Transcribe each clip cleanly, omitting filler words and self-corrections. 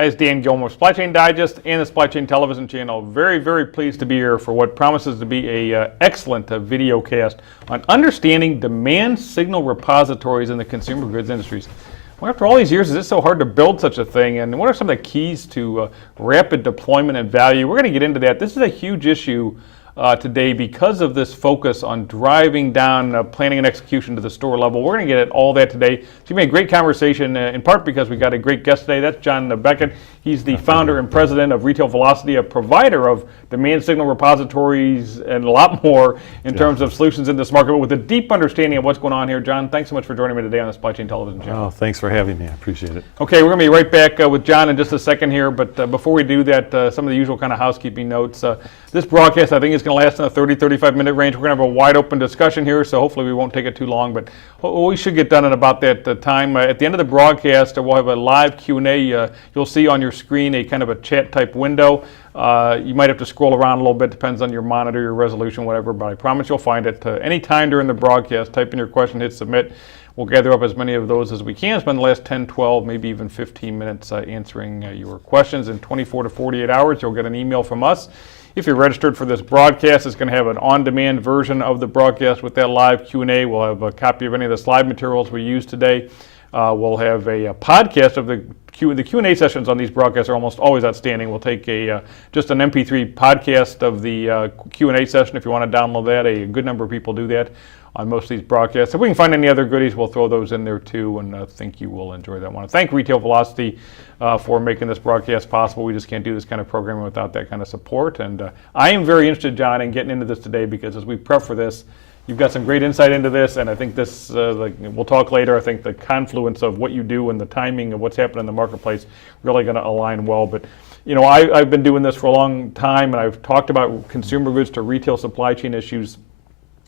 Hi, it's Dan Gilmore, Supply Chain Digest and the Supply Chain Television channel. Very, very pleased to be here for what promises to be a excellent video cast on understanding demand signal repositories in the consumer goods industries. Well, after all these years, is it so hard to build such a thing? And what are some of the keys to rapid deployment and value? We're going to get into that. This is a huge issue today because of this focus on driving down planning and execution to the store level. We're going to get at all that today. It's going to be a great conversation, in part because we got a great guest today. That's John Beckett. He's the founder and president of Retail Velocity, a provider of demand signal repositories and a lot more in terms of solutions in this market, but with a deep understanding of what's going on here. John, thanks so much for joining me today on the Supply Chain Television channel. Oh, thanks for having me. I appreciate it. Okay, we're going to be right back with John in just a second here, but before we do that, some of the usual kind of housekeeping notes. This broadcast, I think, is going to last in the 30-35 minute range. We're going to have a wide open discussion here, so hopefully we won't take it too long, but we should get done in about that time. At the end of the broadcast, we'll have a live Q&A. You'll see on your screen a kind of a chat type window. You might have to scroll around a little bit, depends on your monitor, your resolution, whatever, but I promise you'll find it. Any time during the broadcast, type in your question, hit submit. We'll gather up as many of those as we can, spend the last 10, 12, maybe even 15 minutes answering your questions. In 24 to 48 hours, you'll get an email from us. If you're registered for this broadcast, it's going to have an on-demand version of the broadcast with that live Q&A. We'll have a copy of any of the slide materials we used today. We'll have a podcast of the Q&A sessions on these broadcasts are almost always outstanding. We'll take just an MP3 podcast of the Q&A session if you want to download that. A good number of people do that on most of these broadcasts. If we can find any other goodies, we'll throw those in there too, and I think you will enjoy that. I want to thank Retail Velocity for making this broadcast possible. We just can't do this kind of programming without that kind of support. And I am very interested, John, in getting into this today because as we prep for this, you've got some great insight into this, and I think this, like we'll talk later, I think the confluence of what you do and the timing of what's happening in the marketplace really going to align well. But, you know, I've been doing this for a long time, and I've talked about consumer goods to retail supply chain issues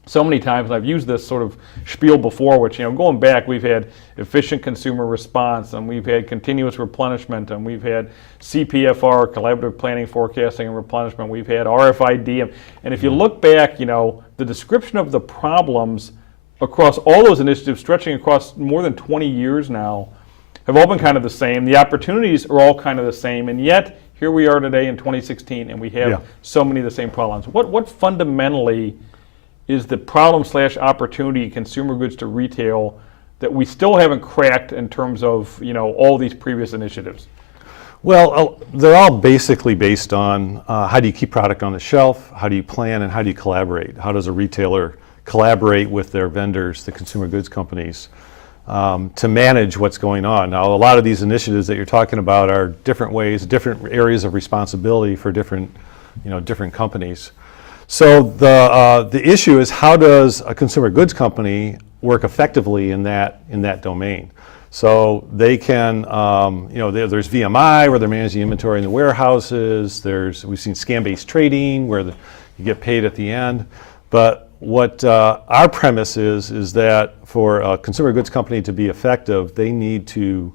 so many times, and I've used this sort of spiel before, which, you know, going back, we've had efficient consumer response, and we've had continuous replenishment, and we've had CPFR, collaborative planning, forecasting, and replenishment. We've had RFID, and if you look back, you know, the description of the problems across all those initiatives, stretching across more than 20 years now, have all been kind of the same. The opportunities are all kind of the same, and yet here we are today in 2016, and we have so many of the same problems. What fundamentally is the problem/opportunity consumer goods to retail that we still haven't cracked in terms of, you know, all these previous initiatives? Well, they're all basically based on how do you keep product on the shelf, how do you plan, and how do you collaborate? How does a retailer collaborate with their vendors, the consumer goods companies, to manage what's going on? Now, a lot of these initiatives that you're talking about are different ways, different areas of responsibility for different, you know, different companies. So the issue is, how does a consumer goods company work effectively in that domain? So they can, you know, there's VMI where they're managing inventory in the warehouses. We've seen scan-based trading where you get paid at the end. But what our premise is that for a consumer goods company to be effective, they need to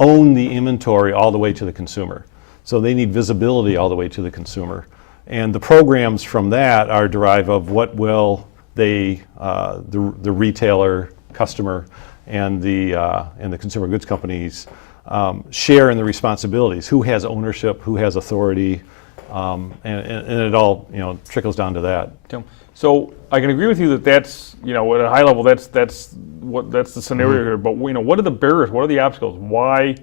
own the inventory all the way to the consumer. So they need visibility all the way to the consumer. And the programs from that are derived of what will the retailer, customer, and the consumer goods companies share in the responsibilities. Who has ownership? Who has authority? And it all, you know, trickles down to that. So I can agree with you that that's, you know, at a high level, that's the scenario here. But, you know, what are the barriers? What are the obstacles? Why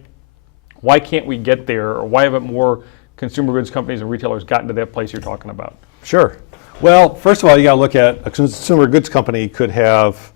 can't we get there, or why haven't more consumer goods companies and retailers gotten to that place you're talking about? Sure. Well, first of all, you got to look at a consumer goods company could have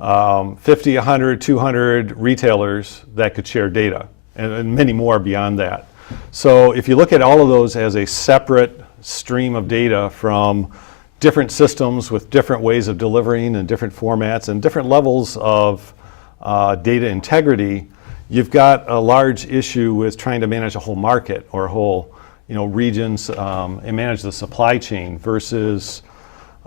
50, 100, 200 retailers that could share data, and many more beyond that. So if you look at all of those as a separate stream of data from different systems with different ways of delivering and different formats and different levels of data integrity, you've got a large issue with trying to manage a whole market or a whole, you know, regions and manage the supply chain versus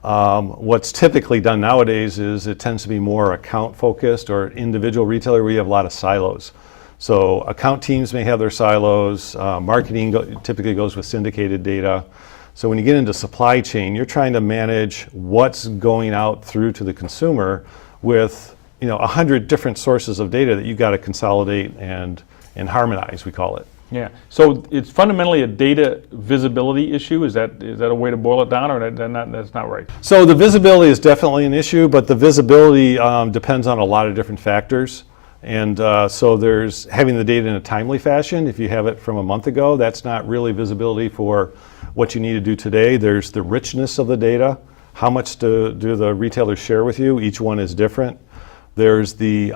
what's typically done nowadays is it tends to be more account focused or individual retailer where you have a lot of silos. So account teams may have their silos, marketing typically goes with syndicated data. So when you get into supply chain, you're trying to manage what's going out through to the consumer with, you know, 100 different sources of data that you got to consolidate and harmonize, we call it. Yeah. So it's fundamentally a data visibility issue. Is that a way to boil it down, or that's not right? So the visibility is definitely an issue, but the visibility depends on a lot of different factors. And so there's having the data in a timely fashion. If you have it from a month ago, that's not really visibility for what you need to do today. There's the richness of the data. How much do the retailers share with you? Each one is different. There's the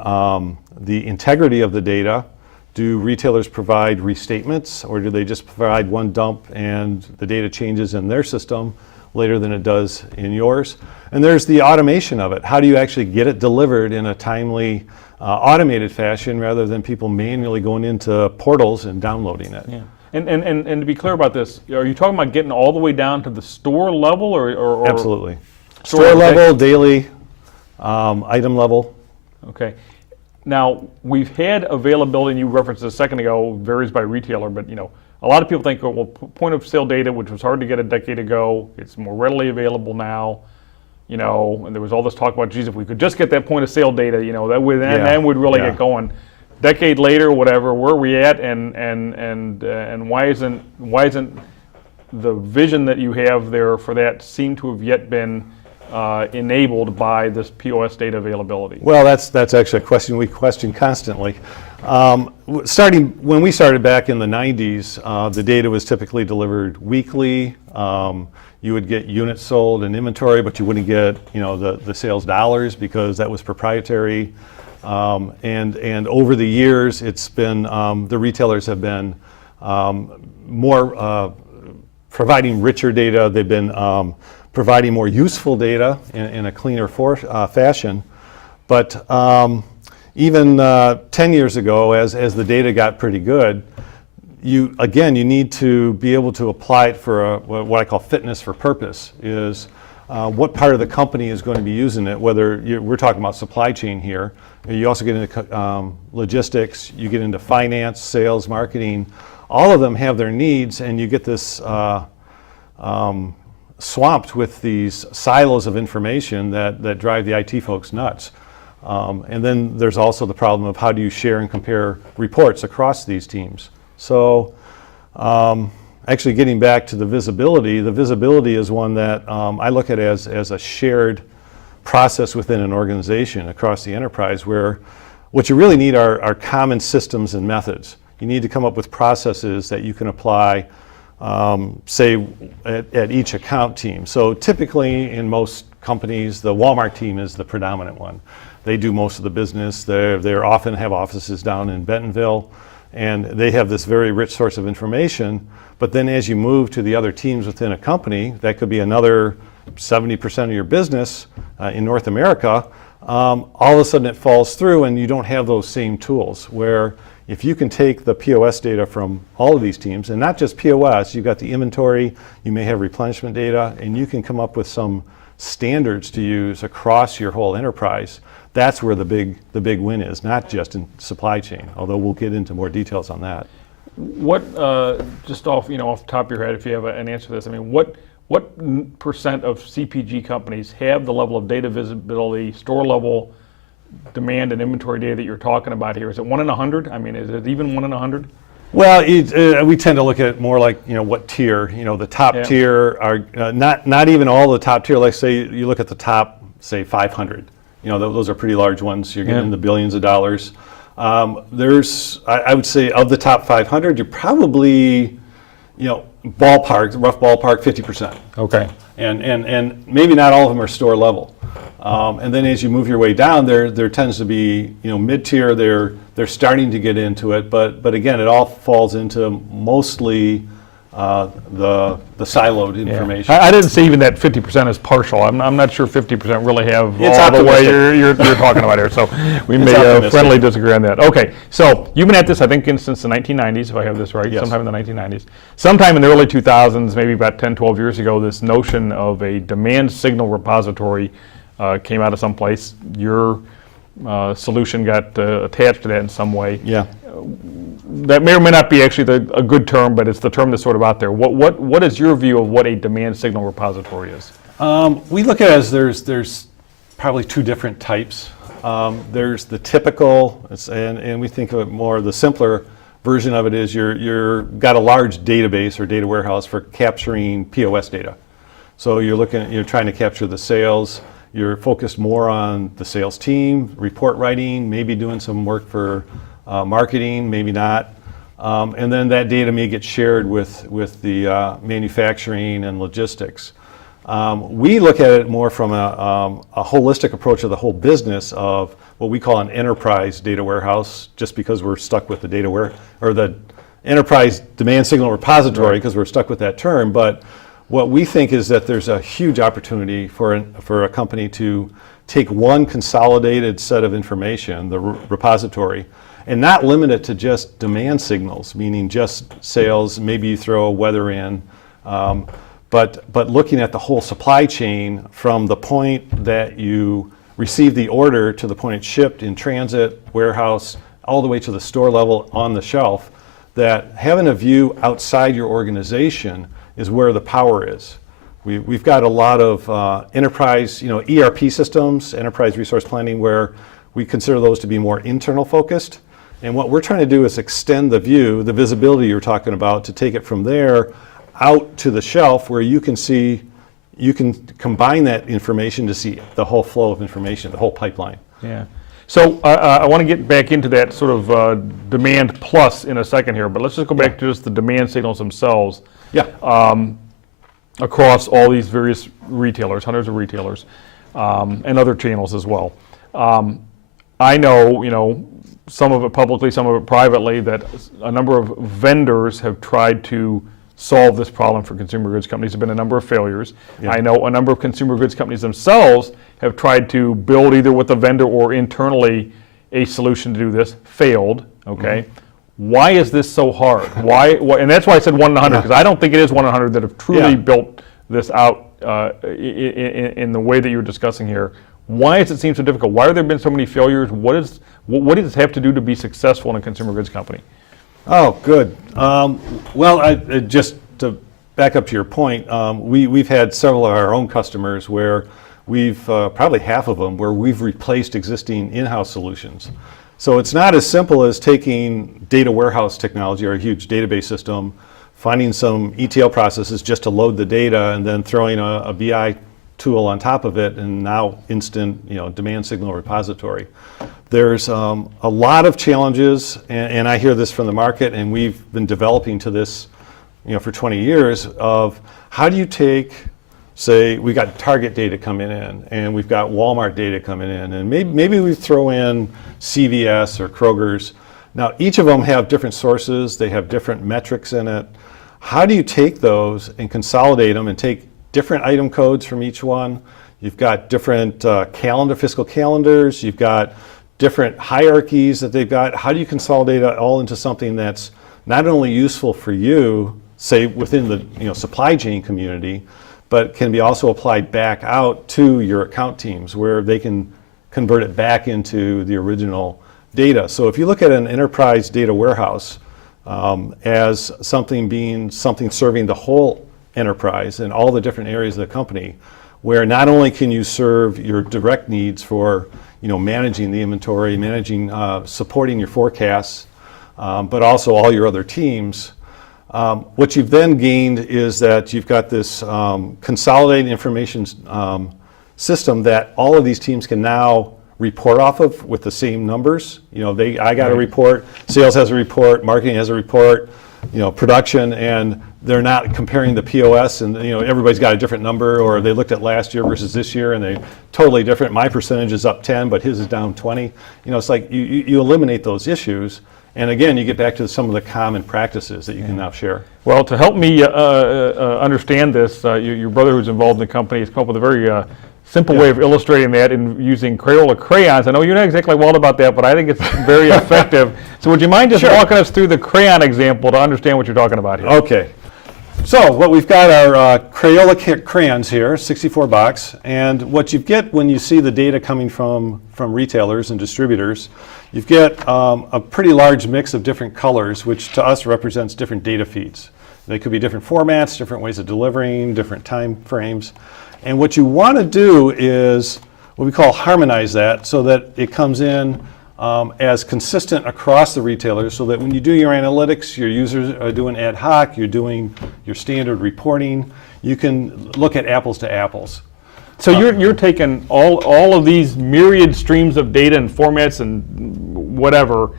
integrity of the data. Do retailers provide restatements, or do they just provide one dump and the data changes in their system later than it does in yours? And there's the automation of it. How do you actually get it delivered in a timely, automated fashion rather than people manually going into portals and downloading it? Yeah. And to be clear about this, are you talking about getting all the way down to the store level, or Absolutely. Store level, daily, item level. Okay. Now, we've had availability, and you referenced a second ago, varies by retailer, but a lot of people think, well, point of sale data, which was hard to get a decade ago, it's more readily available now, and there was all this talk about, geez, if we could just get that point of sale data, that would, and then we'd really get going. Decade later, whatever, where are we at, and why isn't the vision that you have there for that seem to have yet been enabled by this POS data availability? Well, that's actually a question we question constantly. When we started back in the 90s, the data was typically delivered weekly. You would get units sold and inventory, but you wouldn't get the sales dollars because that was proprietary. And over the years, it's been the retailers have been more providing richer data. They've been providing more useful data in a cleaner fashion. But even 10 years ago, as the data got pretty good, you need to be able to apply it for what I call fitness for purpose, is what part of the company is going to be using it, whether we're talking about supply chain here. You also get into logistics, you get into finance, sales, marketing. All of them have their needs, and you get this swamped with these silos of information that drive the IT folks nuts. And then there's also the problem of how do you share and compare reports across these teams. So actually getting back to the visibility is one that I look at as a shared process within an organization across the enterprise, where what you really need are common systems and methods. You need to come up with processes that you can apply, say, at each account team. So typically in most companies, the Walmart team is the predominant one. They do most of the business. They often have offices down in Bentonville, and they have this very rich source of information. But then as you move to the other teams within a company, that could be another 70% of your business in North America, all of a sudden it falls through and you don't have those same tools. Where if you can take the POS data from all of these teams, and not just POS, you've got the inventory, you may have replenishment data, and you can come up with some standards to use across your whole enterprise. That's where the big win is, not just in supply chain, although we'll get into more details on that. What, just off the top of your head, if you have an answer to this, I mean, what percent of CPG companies have the level of data visibility, store level demand and inventory data that you're talking about here? Is it 1 in 100? I mean, is it even 1 in 100? Well, we tend to look at it more like, what tier. The top tier are not even all the top tier. Like say you look at the top, say 500. Those are pretty large ones. You're getting into billions of dollars. I would say of the top 500, you're probably, rough ballpark, 50%. Okay. And maybe not all of them are store level. And then as you move your way down, there tends to be, mid-tier, they're starting to get into it, but again, it all falls into mostly the siloed information. I didn't say even that 50% is partial. I'm not sure 50% really have it's all the way optimistic. you're talking about here. So we may friendly disagree on that. Okay, so you've been at this, I think, since the 1990s, if I have this right, yes. Sometime in the 1990s. Sometime in the early 2000s, maybe about 10, 12 years ago, this notion of a demand signal repository came out of someplace. Your solution got attached to that in some way. Yeah. That may or may not be actually a good term, but it's the term that's sort of out there. What is your view of what a demand signal repository is? We look at it as there's probably two different types. There's the typical, and we think of it more the simpler version of it is you're got a large database or data warehouse for capturing POS data. So you're trying to capture the sales. You're focused more on the sales team, report writing, maybe doing some work for marketing, maybe not. And then that data may get shared with the manufacturing and logistics. We look at it more from a holistic approach of the whole business of what we call an enterprise data warehouse, just because we're stuck with the the enterprise demand signal repository, because we're stuck with that term. But what we think is that there's a huge opportunity for a company to take one consolidated set of information, the repository, and not limit it to just demand signals, meaning just sales, maybe you throw weather in, but looking at the whole supply chain from the point that you receive the order to the point it's shipped in transit, warehouse, all the way to the store level on the shelf, that having a view outside your organization is where the power is. We've got a lot of enterprise, ERP systems, enterprise resource planning, where we consider those to be more internal focused. And what we're trying to do is extend the view, the visibility you're talking about, to take it from there out to the shelf where you can see, you can combine that information to see the whole flow of information, the whole pipeline. Yeah. So I want to get back into that sort of demand plus in a second here, but let's just go back to just the demand signals themselves. Yeah. Across all these various retailers, hundreds of retailers, and other channels as well. I know, some of it publicly, some of it privately, that a number of vendors have tried to solve this problem for consumer goods companies. There have been a number of failures. Yeah. I know a number of consumer goods companies themselves have tried to build either with a vendor or internally a solution to do this, failed, okay? Mm-hmm. Why is this so hard? Why, and that's why I said 1 in 100, because I don't think it is 1 in 100 that have truly built this out in the way that you're discussing here. Why does it seem so difficult? Why have there been so many failures? What does it have to do to be successful in a consumer goods company? Oh, good. Well, just to back up to your point, we've had several of our own customers where we've, probably half of them, where we've replaced existing in-house solutions. So it's not as simple as taking data warehouse technology or a huge database system, finding some ETL processes just to load the data, and then throwing a BI tool on top of it, and now instant, demand signal repository. There's a lot of challenges, and I hear this from the market, and we've been developing to this, for 20 years, of how do you take, say, we got Target data coming in, and we've got Walmart data coming in, and maybe we throw in CVS or Kroger's. Now, each of them have different sources, they have different metrics in it. How do you take those and consolidate them and take different item codes from each one? You've got different fiscal calendars, you've got different hierarchies that they've got. How do you consolidate it all into something that's not only useful for you, say within the supply chain community, but can be also applied back out to your account teams where they can convert it back into the original data. So if you look at an enterprise data warehouse as something serving the whole enterprise and all the different areas of the company, where not only can you serve your direct needs for managing the inventory, supporting your forecasts, but also all your other teams. What you've then gained is that you've got this consolidated information system that all of these teams can now report off of with the same numbers. I got a report, sales has a report, marketing has a report, production, and they're not comparing the POS and everybody's got a different number, or they looked at last year versus this year and they're totally different. My percentage is up 10, but his is down 20. It's like you eliminate those issues. And again, you get back to some of the common practices that you can now share. Well, to help me understand this, your brother who's involved in the company has come up with a very simple way of illustrating that in using Crayola crayons. I know you're not exactly wild about that, but I think it's very effective. So would you mind just walking us through the crayon example to understand what you're talking about here? Okay. So what we've got are Crayola crayons here, 64 bucks, and what you get when you see the data coming from retailers and distributors, you get a pretty large mix of different colors, which to us represents different data feeds. They could be different formats, different ways of delivering, different time frames. And what you want to do is what we call harmonize that so that it comes in as consistent across the retailers, so that when you do your analytics, your users are doing ad hoc, you're doing your standard reporting, you can look at apples to apples. So you're taking all of these myriad streams of data and formats and whatever,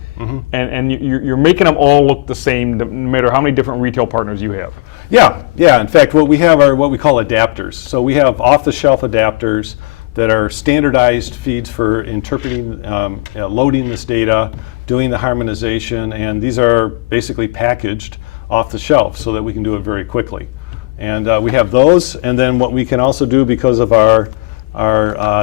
and you're making them all look the same, no matter how many different retail partners you have. Yeah. In fact, what we have are what we call adapters. So we have off-the-shelf adapters that are standardized feeds for interpreting, loading this data, doing the harmonization, and these are basically packaged off the shelf so that we can do it very quickly. And we have those, and then what we can also do because of our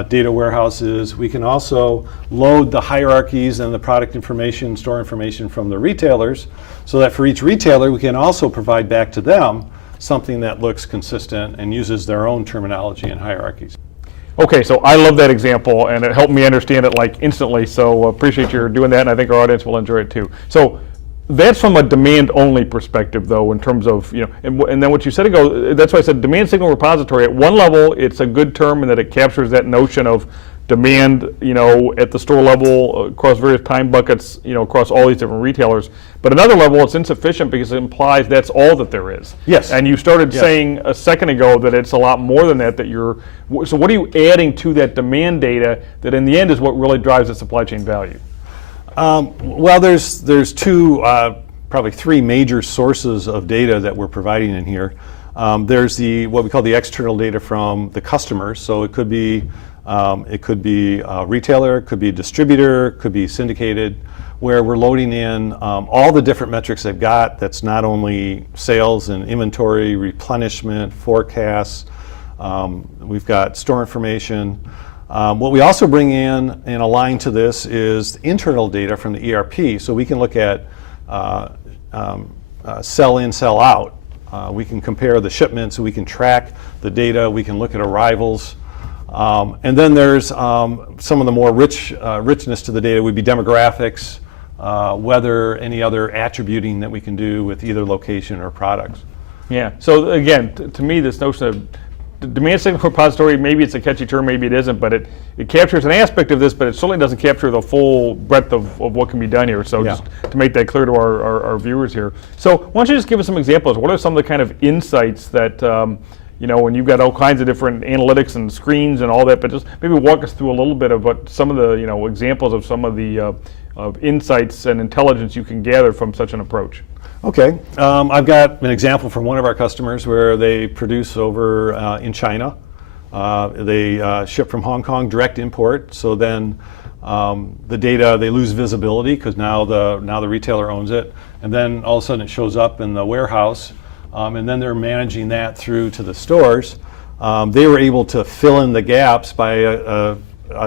data warehouses, we can also load the hierarchies and the product information, store information from the retailers, so that for each retailer we can also provide back to them something that looks consistent and uses their own terminology and hierarchies. Okay, so I love that example, and it helped me understand it like instantly, so appreciate you doing that, and I think our audience will enjoy it too. So that's from a demand-only perspective, though, in terms of, and then what you said ago, that's why I said demand signal repository. At one level, it's a good term in that it captures that notion of demand, at the store level, across various time buckets, across all these different retailers. But another level, it's insufficient because it implies that's all that there is. Yes. And you started saying a second ago that it's a lot more than that, so what are you adding to that demand data that in the end is what really drives the supply chain value? Well, there's two, probably three major sources of data that we're providing in here. There's what we call the external data from the customers. So it could be a retailer, it could be a distributor, it could be syndicated, where we're loading in all the different metrics they've got. That's not only sales and inventory, replenishment, forecasts. We've got store information. What we also bring in and align to this is internal data from the ERP. So we can look at sell in, sell out. We can compare the shipments, we can track the data, we can look at arrivals. And then there's some of the more richness to the data would be demographics, weather, any other attributing that we can do with either location or products. Yeah, so again, to me, this notion of demand signal repository, maybe it's a catchy term, maybe it isn't, but it captures an aspect of this, but it certainly doesn't capture the full breadth of what can be done here. So just to make that clear to our viewers here. So why don't you just give us some examples? What are some of the kind of insights that, when you've got all kinds of different analytics and screens and all that, but just maybe walk us through a little bit of what some of the, examples of some of the of insights and intelligence you can gather from such an approach. Okay, I've got an example from one of our customers where they produce over in China. They ship from Hong Kong, direct import. So then the data, they lose visibility because now the retailer owns it, and then all of a sudden it shows up in the warehouse, and then they're managing that through to the stores. They were able to fill in the gaps by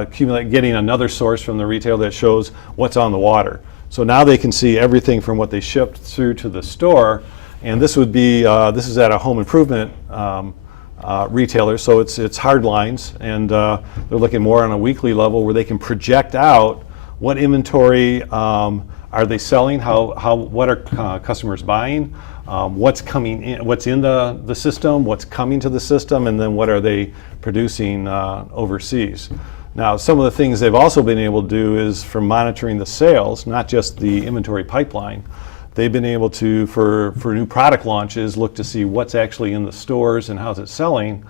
getting another source from the retailer that shows what's on the water. So now they can see everything from what they shipped through to the store, and this would be this is at a home improvement retailer, so it's hard lines, and they're looking more on a weekly level where they can project out what inventory are they selling, what are customers buying, what's coming in, what's in the system, what's coming to the system, and then what are they producing overseas. Now, some of the things they've also been able to do is from monitoring the sales, not just the inventory pipeline, they've been able to, for new product launches, look to see what's actually in the stores and how's it selling,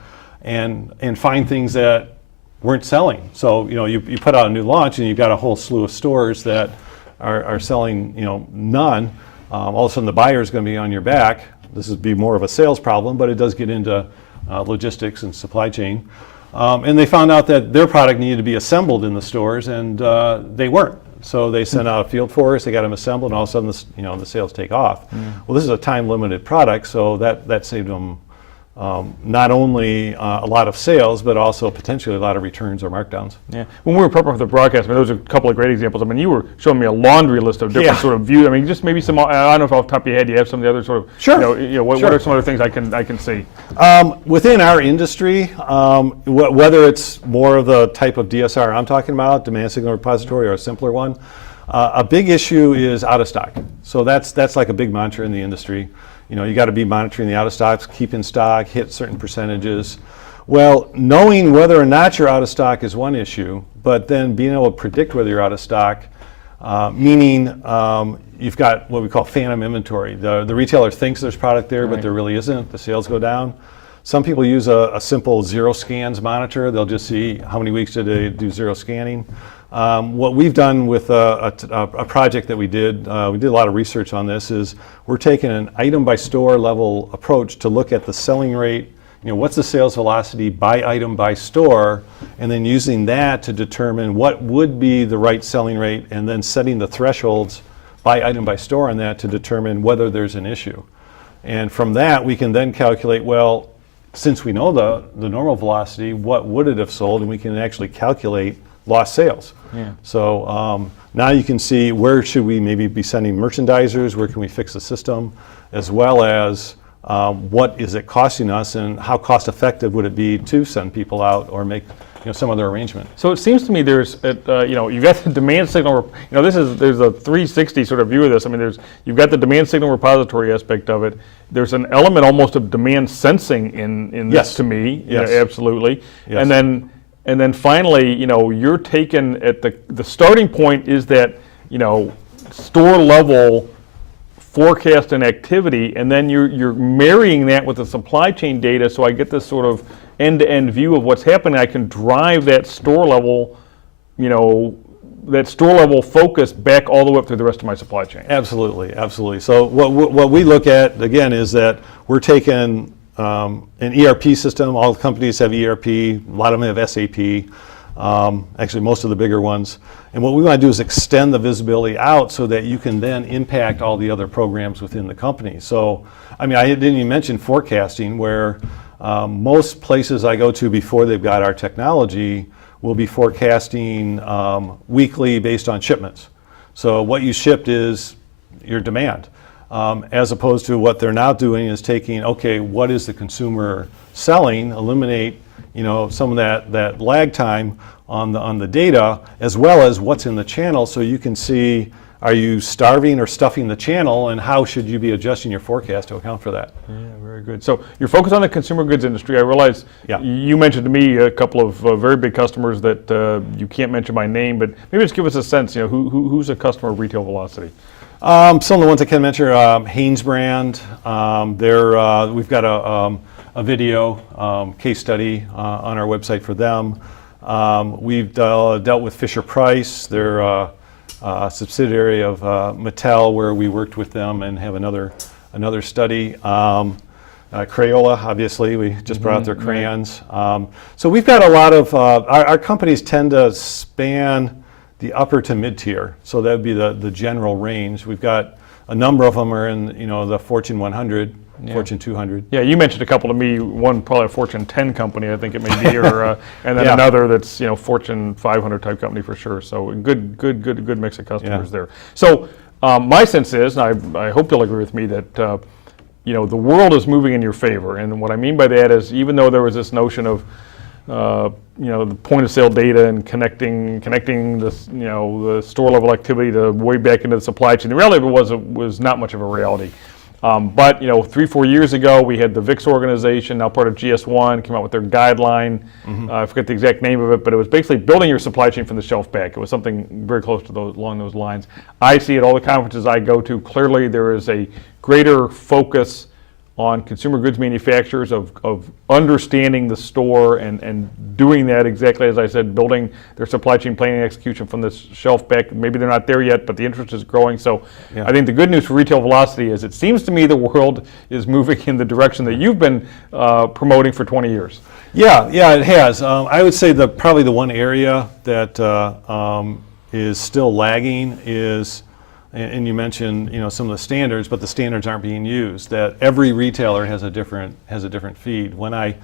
and find things that weren't selling. So, you put out a new launch and you've got a whole slew of stores that are selling, none. All of a sudden the buyer is going to be on your back. This would be more of a sales problem, but it does get into logistics and supply chain. And they found out that their product needed to be assembled in the stores, and they weren't. So they sent out a field force, they got them assembled, and all of a sudden the sales take off. Well, this is a time-limited product, so that saved them not only a lot of sales, but also potentially a lot of returns or markdowns. Yeah. When we were preparing for the broadcast, those are a couple of great examples. You were showing me a laundry list of different sort of views. Just maybe some. I don't know if off the top of your head you have some of the other sort of. Sure. What are some other things I can see? Within our industry, whether it's more of the type of DSR I'm talking about, demand signal repository, or a simpler one, a big issue is out of stock. So that's like a big mantra in the industry. You got to be monitoring the out of stocks, keep in stock, hit certain percentages. Well, knowing whether or not you're out of stock is one issue, but then being able to predict whether you're out of stock meaning you've got what we call phantom inventory. The retailer thinks there's product there, but there really isn't. The sales go down. Some people use a simple zero scans monitor. They'll just see how many weeks did they do zero scanning. What we've done with a project that we did a lot of research on this, is we're taking an item by store level approach to look at the selling rate, what's the sales velocity by item by store, and then using that to determine what would be the right selling rate, and then setting the thresholds by item by store on that to determine whether there's an issue. And from that, we can then calculate, well, since we know the normal velocity, what would it have sold, and we can actually calculate lost sales. Yeah. So now you can see where should we maybe be sending merchandisers, where can we fix the system, as well as what is it costing us, and how cost effective would it be to send people out or make some other arrangement. So it seems to me there's, you've got the demand signal. There's a 360 sort of view of this. I mean, you've got the demand signal repository aspect of it. There's an element almost of demand sensing in this, Yes. to me. Yes. Absolutely. Yes. And then finally, you're taken at the starting point is that store level forecast and activity, and then you're marrying that with the supply chain data, so I get this sort of end-to-end view of what's happening. I can drive that store level, focus back all the way up through the rest of my supply chain. Absolutely, absolutely. So what we look at, again, is that we're taking an ERP system. All the companies have ERP. A lot of them have SAP. Actually, most of the bigger ones. And what we want to do is extend the visibility out so that you can then impact all the other programs within the company. So, I mean, I didn't even mention forecasting, where most places I go to before they've got our technology will be forecasting weekly based on shipments. So what you shipped is your demand, as opposed to what they're now doing is taking, okay, what is the consumer selling, eliminate some of that lag time on the data, as well as what's in the channel, so you can see, are you starving or stuffing the channel, and how should you be adjusting your forecast to account for that? Yeah, very good. So you're focused on the consumer goods industry. I realize you mentioned to me a couple of very big customers that you can't mention by name, but maybe just give us a sense, who's a customer of Retail Velocity? Some of the ones I can mention are Hanes brand. We've got a video case study on our website for them. We've dealt with Fisher Price. They're a subsidiary of Mattel, where we worked with them and have another study. Crayola, obviously, we just brought out their crayons. So we've got a lot of, our companies tend to span the upper to mid-tier, so that would be the general range. We've got a number of them are in the Fortune 100, Fortune 200. Yeah, you mentioned a couple to me. One probably a Fortune 10 company, I think it may be, or and then another that's Fortune 500 type company for sure. So good mix of customers there. So my sense is, and I hope you'll agree with me, that the world is moving in your favor. And what I mean by that is, even though there was this notion of the point of sale data and connecting the store level activity to way back into the supply chain, the reality of it was not much of a reality. But 3-4 years ago, we had the VIX organization, now part of GS1, came out with their guideline. I forget the exact name of it, but it was basically building your supply chain from the shelf back. It was something very close to along those lines. I see at all the conferences I go to, clearly there is a greater focus on consumer goods manufacturers of understanding the store and doing that exactly as I said, building their supply chain planning execution from this shelf back. Maybe they're not there yet, but the interest is growing. So I think the good news for Retail Velocity is it seems to me the world is moving in the direction that you've been promoting for 20 years. Yeah, it has. I would say probably the one area that is still lagging is, and you mentioned some of the standards, but the standards aren't being used. That every retailer has a different feed. When I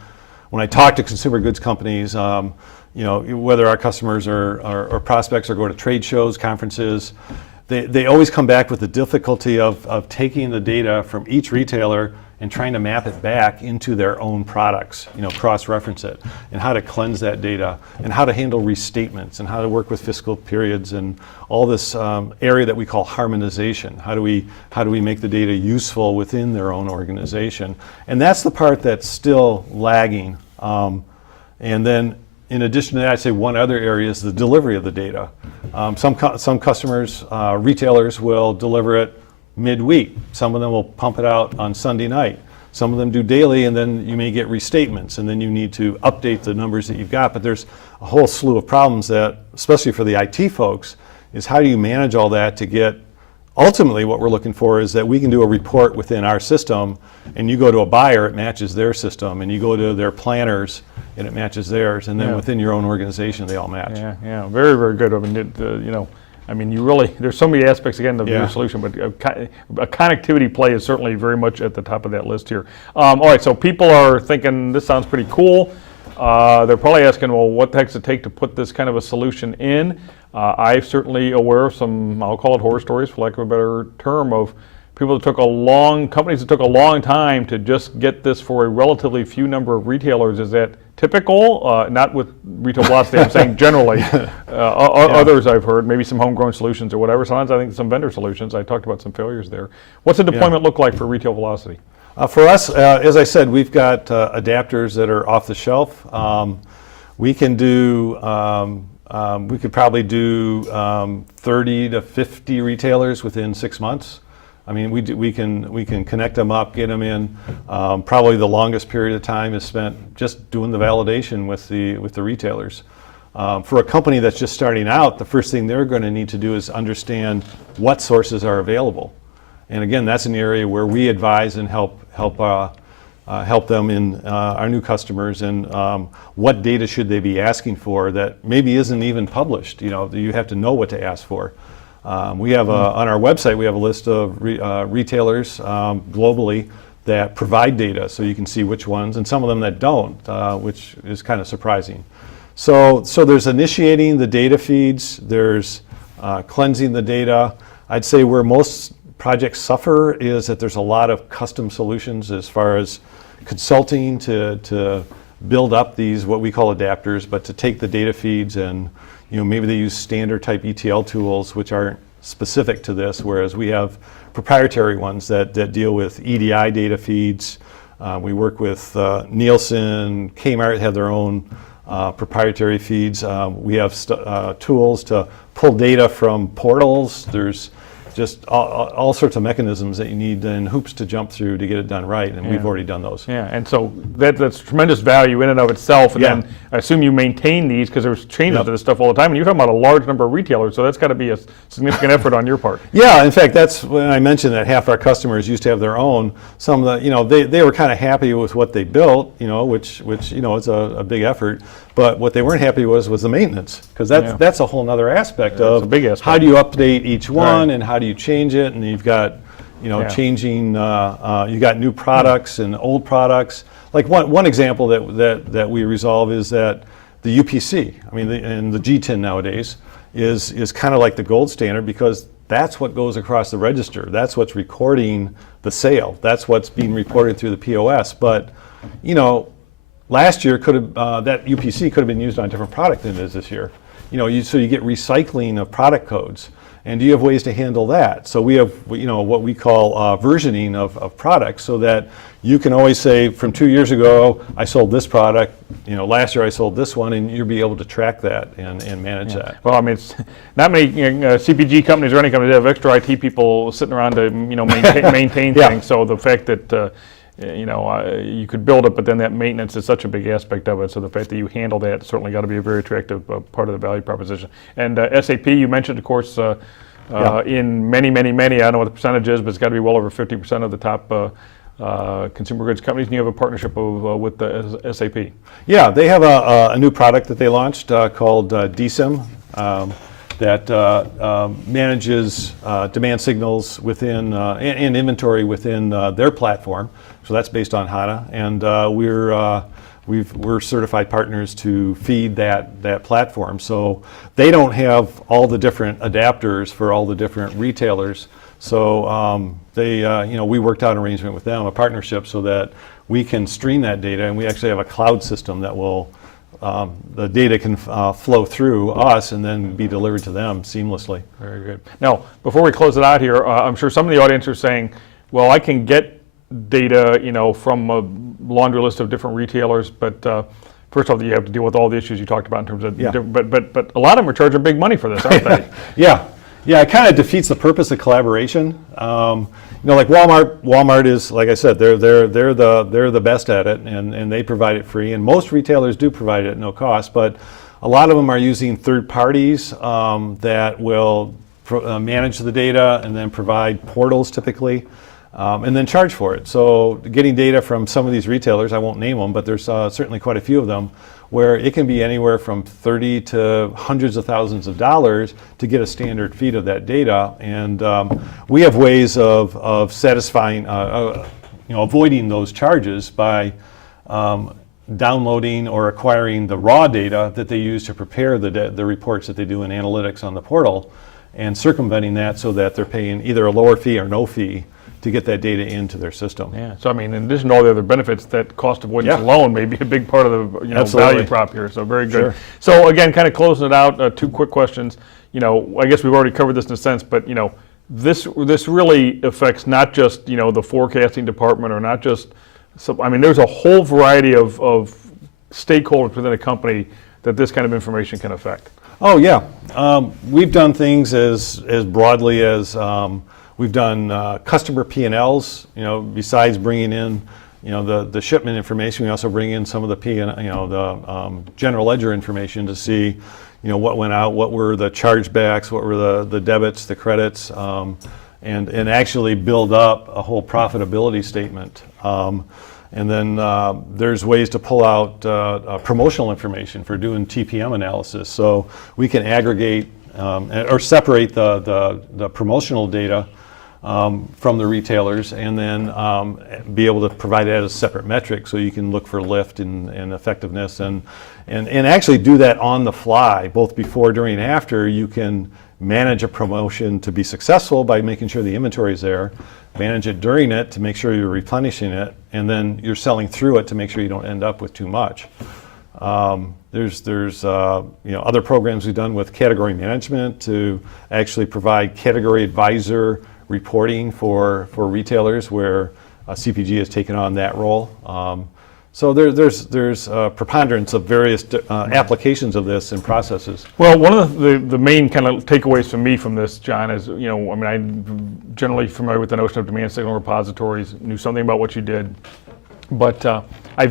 talk to consumer goods companies, whether our customers or prospects or go to trade shows, conferences, they always come back with the difficulty of taking the data from each retailer and trying to map it back into their own products, cross-reference it, and how to cleanse that data, and how to handle restatements, and how to work with fiscal periods, and all this area that we call harmonization. How do we make the data useful within their own organization? And that's the part that's still lagging. And then, in addition to that, I'd say one other area is the delivery of the data. Some customers, retailers will deliver it midweek. Some of them will pump it out on Sunday night. Some of them do daily, and then you may get restatements, and then you need to update the numbers that you've got. But there's a whole slew of problems that, especially for the IT folks, is how do you manage all that to get, ultimately what we're looking for is that we can do a report within our system, and you go to a buyer, it matches their system, and you go to their planners, and it matches theirs, and then within your own organization, they all match. Yeah, very, very good. I mean, you really, there's so many aspects, again, of your solution, but a connectivity play is certainly very much at the top of that list here. All right, so people are thinking, this sounds pretty cool. They're probably asking, well, what the heck does it take to put this kind of a solution in? I'm certainly aware of some, I'll call it horror stories, for lack of a better term, of people that companies that took a long time to just get this for a relatively few number of retailers. Is that typical? Not with Retail Velocity, I'm saying generally. Others I've heard, maybe some homegrown solutions or whatever. Sometimes I think some vendor solutions. I talked about some failures there. What's the deployment look like for Retail Velocity? For us, as I said, we've got adapters that are off the shelf. We can do, we could probably do 30 to 50 retailers within 6 months. I mean, we can connect them up, get them in. Probably the longest period of time is spent just doing the validation with the retailers. For a company that's just starting out, the first thing they're going to need to do is understand what sources are available. And again, that's an area where we advise and help them in our new customers, and what data should they be asking for that maybe isn't even published. You have to know what to ask for. We have on our website, we have a list of retailers globally that provide data, so you can see which ones, and some of them that don't, which is kind of surprising. So there's initiating the data feeds, there's cleansing the data. I'd say where most projects suffer is that there's a lot of custom solutions as far as consulting to build up these, what we call adapters, but to take the data feeds and maybe they use standard type ETL tools which aren't specific to this, whereas we have proprietary ones that deal with EDI data feeds. We work with Nielsen, Kmart have their own proprietary feeds. We have tools to pull data from portals. There's just all sorts of mechanisms that you need and hoops to jump through to get it done right, and we've already done those. Yeah, and so that's tremendous value in and of itself, and then I assume you maintain these because there's changes to this stuff all the time, and you're talking about a large number of retailers, so that's got to be a significant effort on your part. Yeah, in fact, that's when I mentioned that half our customers used to have their own. Some of the, they were kind of happy with what they built, which it's a big effort, but what they weren't happy was the maintenance, because that's a whole other aspect of a big aspect. How do you update each one, and how do you change it, and you've got changing, you got new products and old products. Like one example that we resolve is that the UPC, and the GTIN nowadays is kind of like the gold standard, because that's what goes across the register. That's what's recording the sale. That's what's being reported through the POS. But last year that UPC could have been used on a different product than it is this year. So you get recycling of product codes. And do you have ways to handle that? So we have, what we call versioning of products, so that you can always say, from 2 years ago, I sold this product, last year I sold this one, and you'll be able to track that and manage that. Well, it's not many CPG companies or any companies that have extra IT people sitting around to, maintain things. So the fact that, you could build it, but then that maintenance is such a big aspect of it. So the fact that you handle that certainly got to be a very attractive part of the value proposition. And SAP, you mentioned, of course, in many, I don't know what the percentage is, but it's got to be well over 50% of the top consumer goods companies. And you have a partnership with the SAP. Yeah, they have a new product that they launched called DSIM. That manages demand signals within and inventory within their platform. So that's based on HANA, and we're certified partners to feed that platform. So they don't have all the different adapters for all the different retailers. So we worked out an arrangement with them, a partnership, so that we can stream that data, and we actually have a cloud system that will. The data can flow through us and then be delivered to them seamlessly. Very good. Now, before we close it out here, I'm sure some of the audience are saying, well, I can get data, from a laundry list of different retailers, but first of all, you have to deal with all the issues you talked about in terms of, Yeah. but a lot of them are charging big money for this, aren't they? Yeah, it kind of defeats the purpose of collaboration. Like Walmart is, like I said, they're the best at it, and they provide it free, and most retailers do provide it at no cost, but a lot of them are using third parties that will manage the data and then provide portals typically, and then charge for it. So getting data from some of these retailers, I won't name them, but there's certainly quite a few of them, where it can be anywhere from $30,000 to hundreds of thousands of dollars to get a standard feed of that data. And we have ways of satisfying, avoiding those charges by downloading or acquiring the raw data that they use to prepare the reports that they do in analytics on the portal, and circumventing that so that they're paying either a lower fee or no fee to get that data into their system. Yeah. So I mean, in addition to all the other benefits, that cost avoidance alone may be a big part of the value prop here. So very good. Sure. So again, kind of closing it out, two quick questions. I guess we've already covered this in a sense, but this really affects not just the forecasting department, or not just. So I mean, there's a whole variety of stakeholders within a company that this kind of information can affect. Oh yeah, we've done things as broadly as we've done customer P&Ls. Besides bringing in the shipment information, we also bring in some of the the general ledger information to see what went out, what were the chargebacks, what were the debits, the credits, and actually build up a whole profitability statement. And then there's ways to pull out promotional information for doing TPM analysis. So we can aggregate or separate the promotional data from the retailers, and then be able to provide it as a separate metric, so you can look for lift and effectiveness, and actually do that on the fly, both before, during, and after. You can manage a promotion to be successful by making sure the inventory is there, manage it during it to make sure you're replenishing it, and then you're selling through it to make sure you don't end up with too much. There's other programs we've done with category management to actually provide category advisor reporting for retailers, where CPG has taken on that role. So there's a preponderance of various applications of this and processes. Well, one of the main kind of takeaways for me from this, John, is I'm generally familiar with the notion of demand signal repositories, knew something about what you did, but I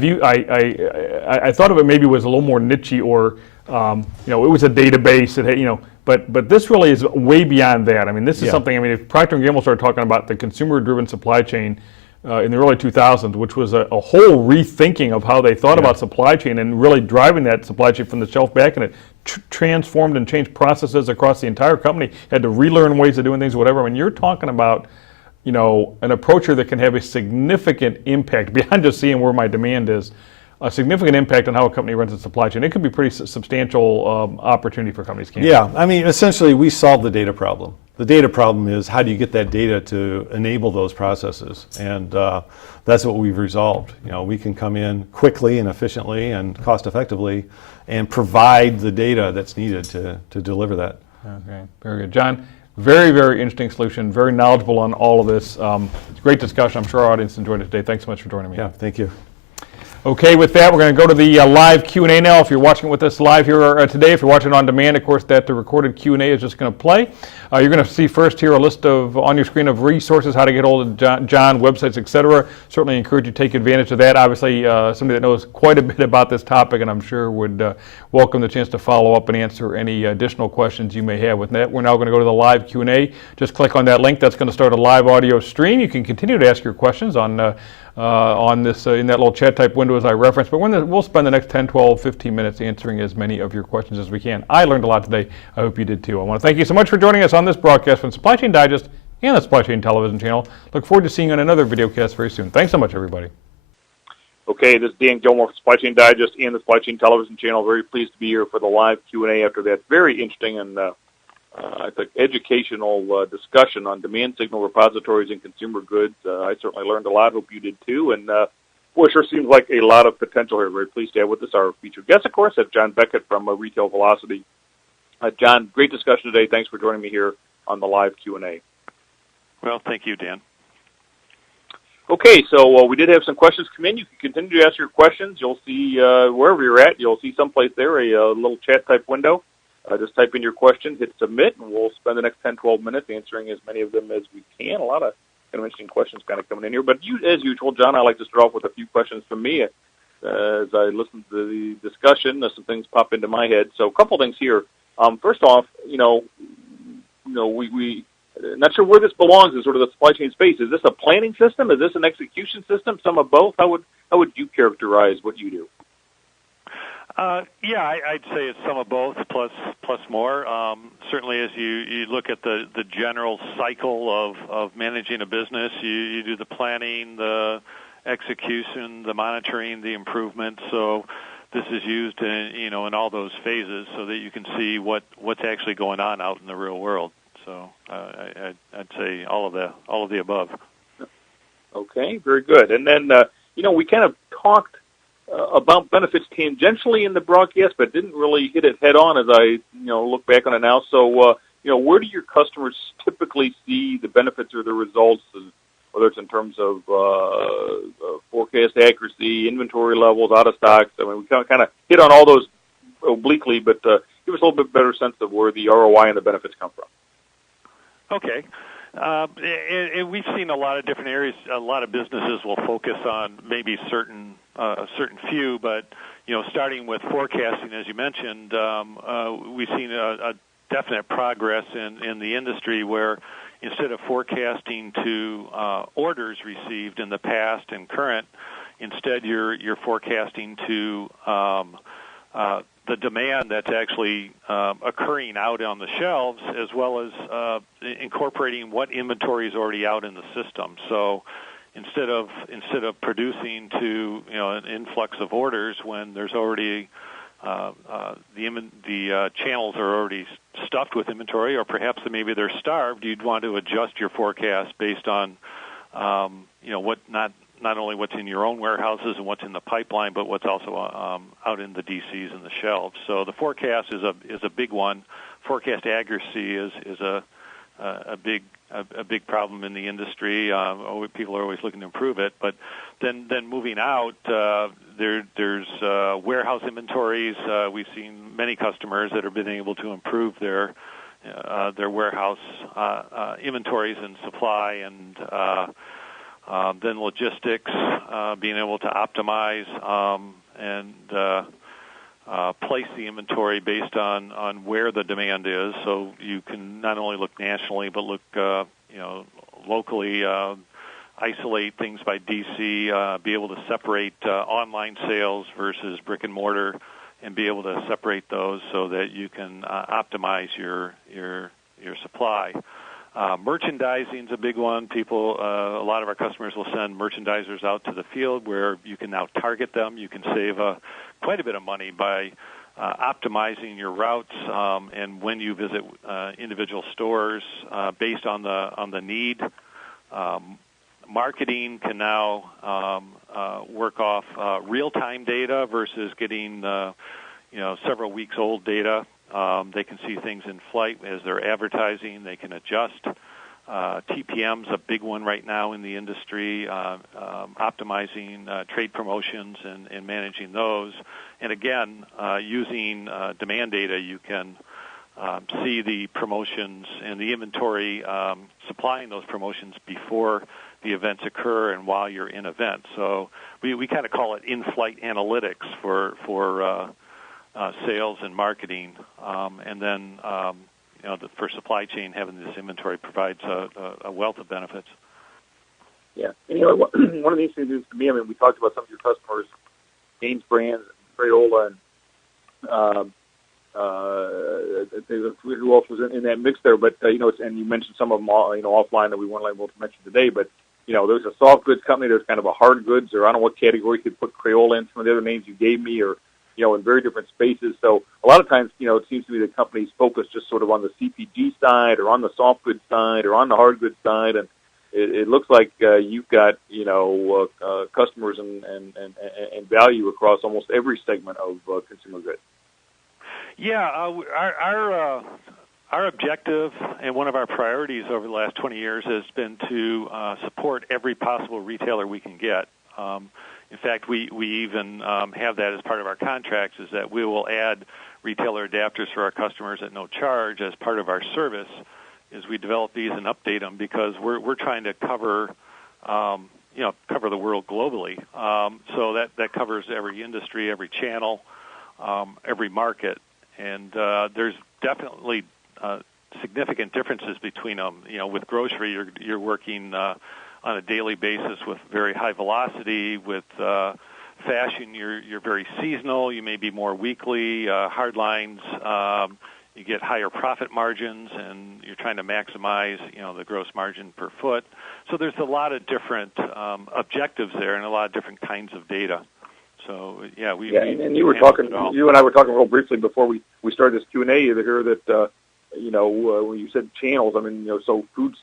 thought of it maybe was a little more niche, or it was a database that had, but this really is way beyond that. I mean, this is something. I mean, if Procter & Gamble started talking about the consumer-driven supply chain in the early 2000s, which was a whole rethinking of how they thought about supply chain, and really driving that supply chain from the shelf back, and it transformed and changed processes across the entire company, had to relearn ways of doing things, whatever. I mean, you're talking about an approach here that can have a significant impact beyond just seeing where my demand is, a significant impact on how a company runs its supply chain. It could be pretty substantial opportunity for companies. Yeah, I mean, essentially we solve the data problem. The data problem is, how do you get that data to enable those processes? And that's what we've resolved. We can come in quickly and efficiently and cost effectively and provide the data that's needed to deliver that. Okay, very good. John, very, very interesting solution, very knowledgeable on all of this. It's a great discussion. I'm sure our audience enjoyed it today. Thanks so much for joining me. Yeah, thank you. Okay, with that, we're going to go to the live Q&A now. If you're watching with us live here today, if you're watching on demand, of course, that the recorded Q&A is just going to play. You're going to see first here a list on your screen of resources, how to get hold of John, websites, etc. Certainly encourage you to take advantage of that. Obviously, somebody that knows quite a bit about this topic, and I'm sure would welcome the chance to follow up and answer any additional questions you may have. With that, we're now going to go to the live Q&A. Just click on that link. That's going to start a live audio stream. You can continue to ask your questions on this in that little chat type window as I referenced, but we'll spend the next 10, 12, 15 minutes answering as many of your questions as we can. I learned a lot today. I hope you did too. I want to thank you so much for joining us on this broadcast from Supply Chain Digest and the Supply Chain Television channel. Look forward to seeing you on another videocast very soon. Thanks so much, everybody. Okay, this is Dan Gilmore from Supply Chain Digest and the Supply Chain Television channel. Very pleased to be here for the live Q&A after that very interesting and I think educational discussion on demand signal repositories and consumer goods. I certainly learned a lot. Hope you did too. And boy, sure seems like a lot of potential here. Very pleased to have with us our featured guest, of course, John Beckett from Retail Velocity. John, great discussion today. Thanks for joining me here on the live Q&A. Well, thank you, Dan. Okay, so we did have some questions come in. You can continue to ask your questions. You'll see wherever you're at, you'll see someplace there a little chat type window. Just type in your question, hit submit, and we'll spend the next 10, 12 minutes answering as many of them as we can. A lot of kind of interesting questions kind of coming in here. But as usual, John, I like to start off with a few questions from me. As I listen to the discussion, some things pop into my head. So a couple things here. First off, we not sure where this belongs in sort of the supply chain space. Is this a planning system? Is this an execution system? Some of both? How would you characterize what you do? Yeah, I'd say it's some of both plus more. Certainly, as you look at the general cycle of managing a business, you do the planning, the execution, the monitoring, the improvement. So this is used in all those phases so that you can see what's actually going on out in the real world. So I'd say all of the above. Okay, very good. And then we kind of talked about benefits tangentially in the broadcast, but didn't really hit it head on as I look back on it now. So where do your customers typically see the benefits or the results, whether it's in terms of forecast accuracy, inventory levels, out of stocks? I mean, we kind of hit on all those obliquely, but give us a little bit better sense of where the ROI and the benefits come from. Okay. And we've seen a lot of different areas. A lot of businesses will focus on maybe certain few, but starting with forecasting, as you mentioned, we've seen a definite progress in the industry where instead of forecasting to orders received in the past and current, instead you're forecasting to the demand that's actually occurring out on the shelves, as well as incorporating what inventory is already out in the system. So instead of producing to an influx of orders when there's already the channels are already stuffed with inventory, or perhaps maybe they're starved, you'd want to adjust your forecast based on what not only what's in your own warehouses and what's in the pipeline, but what's also out in the DCs and the shelves. So the forecast is a big one. Forecast accuracy is a big problem in the industry. People are always looking to improve it. But then moving out, there's warehouse inventories. We've seen many customers that have been able to improve their warehouse inventories and supply, and then logistics, being able to optimize and place the inventory based on where the demand is, so you can not only look nationally but look locally, isolate things by DC, be able to separate online sales versus brick and mortar, and be able to separate those so that you can optimize your supply. Merchandising is a big one. A lot of our customers will send merchandisers out to the field where you can now target them. You can save quite a bit of money by optimizing your routes and when you visit individual stores based on the need. Marketing can now work off real-time data versus getting several weeks old data. They can see things in flight as they're advertising. They can adjust. TPM's a big one right now in the industry, optimizing trade promotions and managing those. And again, using demand data, you can see the promotions and the inventory supplying those promotions before the events occur and while you're in events. So we kind of call it in-flight analytics for sales and marketing, and then for supply chain, having this inventory provides a wealth of benefits. Yeah, and one of these things is to me. I mean, we talked about some of your customers, James Brands, Crayola, and who else was in that mix there? But and you mentioned some of them offline that we weren't able to mention today. But there's a soft goods company. There's kind of a hard goods, or I don't know what category you could put Crayola in. Some of the other names you gave me, or in very different spaces. So a lot of times, it seems to me that companies focus just sort of on the CPG side, or on the soft goods side, or on the hard goods side, and it looks like you've got customers and value across almost every segment of consumer goods. Yeah, our objective and one of our priorities over the last 20 years has been to support every possible retailer we can get. In fact, we even have that as part of our contracts, is that we will add retailer adapters for our customers at no charge as part of our service as we develop these and update them, because we're trying to cover cover the world globally. So that covers every industry, every channel, every market, and there's definitely significant differences between them. With grocery, you're working on a daily basis with very high velocity. With fashion, you're very seasonal. You may be more weekly. Hard lines, you get higher profit margins, and you're trying to maximize the gross margin per foot. So there's a lot of different objectives there, and a lot of different kinds of data. So and you and I were talking real briefly before we started this Q&A here that when you said channels, I mean so foods,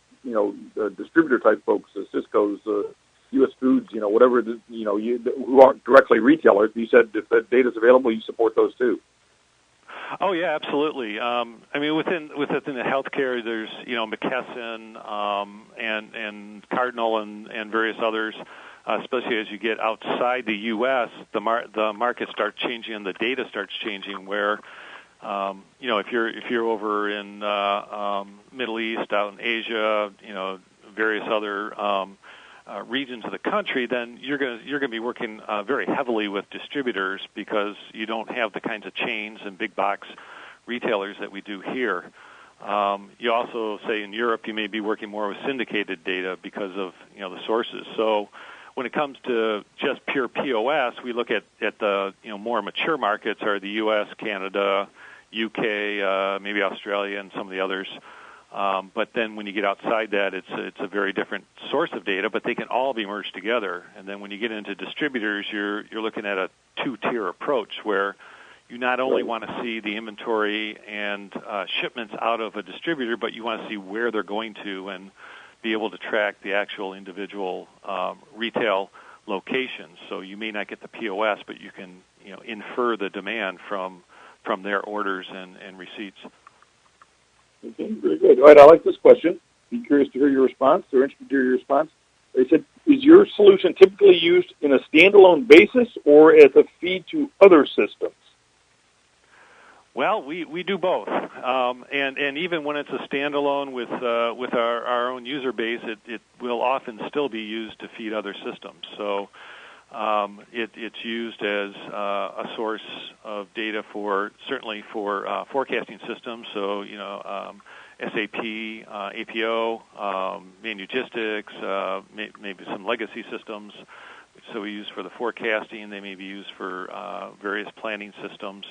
distributor type folks, Cisco's, U.S. Foods, whatever who aren't directly retailers. You said if that data's available, you support those too. Oh yeah, absolutely. I mean, within the healthcare, there's McKesson and Cardinal and various others. Especially as you get outside the U.S., the market starts changing and the data starts changing. Where if you're over in Middle East, out in Asia, various other regions of the country, then you're going to be working very heavily with distributors, because you don't have the kinds of chains and big box retailers that we do here. You also say in Europe you may be working more with syndicated data because of the sources. So when it comes to just pure POS, we look at the more mature markets are the U.S., Canada, UK, maybe Australia, and some of the others. But then when you get outside that, it's a very different source of data, but they can all be merged together. And then when you get into distributors, you're looking at a two-tier approach where you not only want to see the inventory and shipments out of a distributor, but you want to see where they're going to and be able to track the actual individual retail locations. So you may not get the POS, but you can infer the demand from their orders and receipts. Okay, very good. All right, I like this question. Be curious to hear your response. They're interested to hear your response. They said, is your solution typically used in a standalone basis or as a feed to other systems? Well, we do both, and even when it's a standalone with our own user base, it will often still be used to feed other systems. So it's used as a source of data certainly for forecasting systems. So SAP, APO, Manugistics, maybe some legacy systems. So we use for the forecasting. They may be used for various planning systems.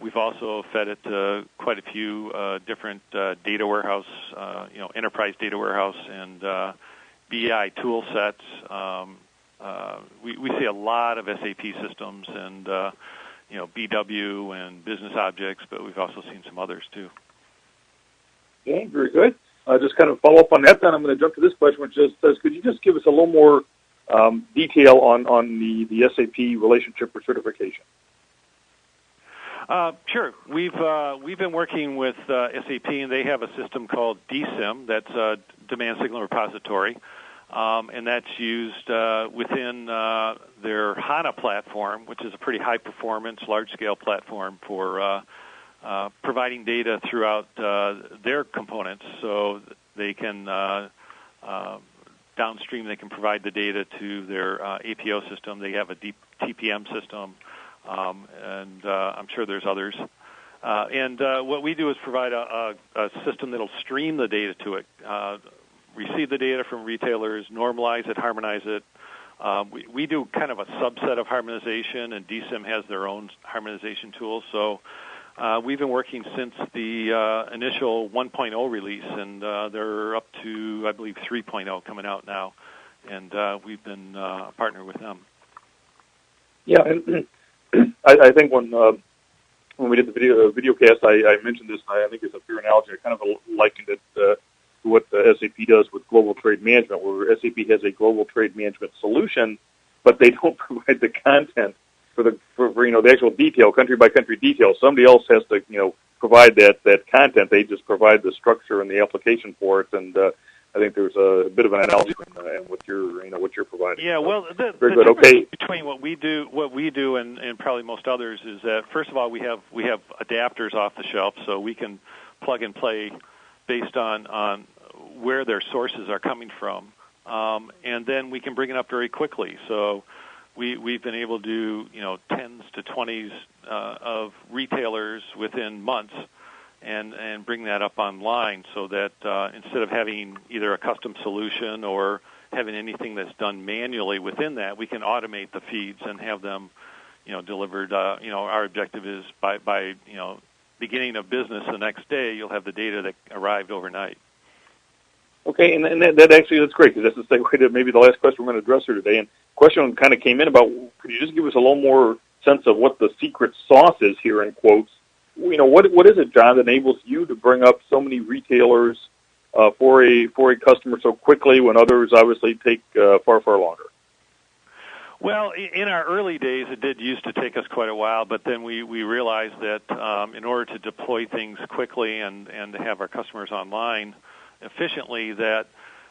We've also fed it to quite a few different data warehouse, enterprise data warehouse and BI tool sets. We see a lot of SAP systems and BW and business objects, but we've also seen some others too. Okay, very good. Just kind of follow up on that, then I'm going to jump to this question, which just says, could you just give us a little more detail on the SAP relationship or certification? Sure. We've been working with SAP, and they have a system called DSIM, that's a Demand Signal Repository, and that's used within their HANA platform, which is a pretty high-performance, large-scale platform for providing data throughout their components. So they can downstream, they can provide the data to their APO system. They have a deep TPM system. And I'm sure there's others. And what we do is provide a system that'll stream the data to it, receive the data from retailers, normalize it, harmonize it. We do kind of a subset of harmonization, and DSIM has their own harmonization tools. So we've been working since the initial 1.0 release, and they're up to, I believe, 3.0 coming out now. And we've been a partner with them. Yeah, and I think when we did the video cast, I mentioned this, and I think it's a fair analogy. I kind of likened it to what the SAP does with global trade management, where SAP has a global trade management solution, but they don't provide the content for the actual detail, country by country detail. Somebody else has to provide that content. They just provide the structure and the application for it. And I think there's a bit of an analogy in what you're providing. Yeah, well, the very good. difference Okay. between what we do and probably most others is that, first of all, we have adapters off the shelf, so we can plug and play based on where their sources are coming from, and then we can bring it up very quickly. So we've been able to do 10s to 20s of retailers within months, and bring that up online, so that instead of having either a custom solution or having anything that's done manually within that, we can automate the feeds and have them delivered. Our objective is by beginning of business the next day, you'll have the data that arrived overnight. Okay, and that's great, because that's the segue to maybe the last question we're going to address here today. And question kind of came in about, could you just give us a little more sense of what the secret sauce is here, in quotes? What is it, John, that enables you to bring up so many retailers for a customer so quickly when others obviously take far longer? Well, in our early days, it did used to take us quite a while, but then we realized that in order to deploy things quickly and to have our customers online efficiently, that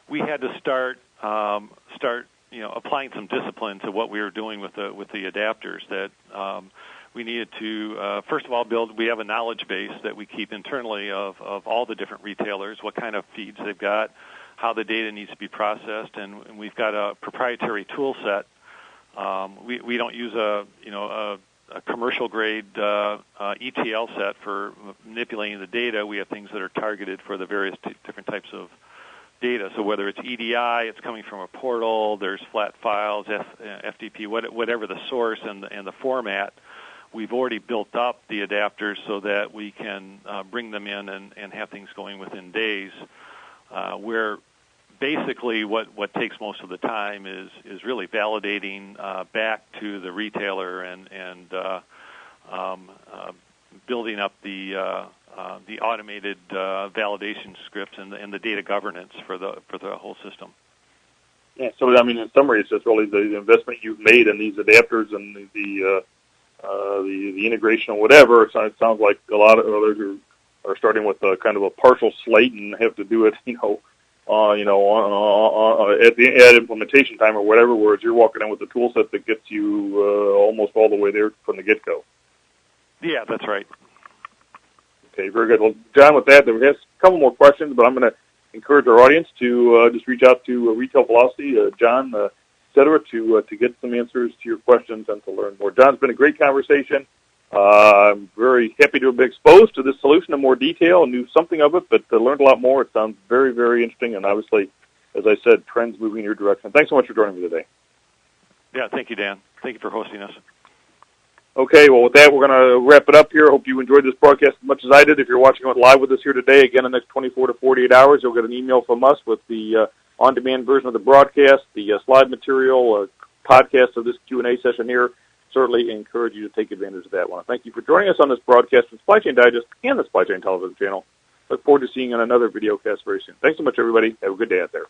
we had to start applying some discipline to what we were doing with the adapters. That we needed to first of all we have a knowledge base that we keep internally of all the different retailers, what kind of feeds they've got, how the data needs to be processed, and we've got a proprietary tool set. We don't use a commercial grade ETL set for manipulating the data. We have things that are targeted for the various different types of data. So whether it's EDI, it's coming from a portal, there's flat files, FTP, whatever the source and the format, we've already built up the adapters so that we can bring them in and have things going within days. Where basically what takes most of the time is really validating back to the retailer and building up the automated validation scripts and the data governance for the whole system. Yeah. So in summary, it's just really the investment you've made in these adapters and the integration or whatever. So it sounds like a lot of others are starting with kind of a partial slate and have to do it, at implementation time or whatever, whereas you're walking in with a tool set that gets you almost all the way there from the get-go. Yeah, that's right. Okay, very good. Well, John, with that, there was a couple more questions, but I'm going to encourage our audience to just reach out to Retail Velocity, John, et cetera, to get some answers to your questions and to learn more. John, it's been a great conversation. I'm very happy to have been exposed to this solution in more detail and knew something of it, but learned a lot more. It sounds very, very interesting, and obviously, as I said, trends moving in your direction. Thanks so much for joining me today. Yeah, thank you, Dan. Thank you for hosting us. Okay, well, with that, we're going to wrap it up here. I hope you enjoyed this broadcast as much as I did. If you're watching it live with us here today, again, in the next 24 to 48 hours, you'll get an email from us with the on-demand version of the broadcast, the slide material, podcast of this Q&A session here. Certainly encourage you to take advantage of that. I want to thank you for joining us on this broadcast from Supply Chain Digest and the Supply Chain Television channel. Look forward to seeing you on another video cast very soon. Thanks so much, everybody. Have a good day out there.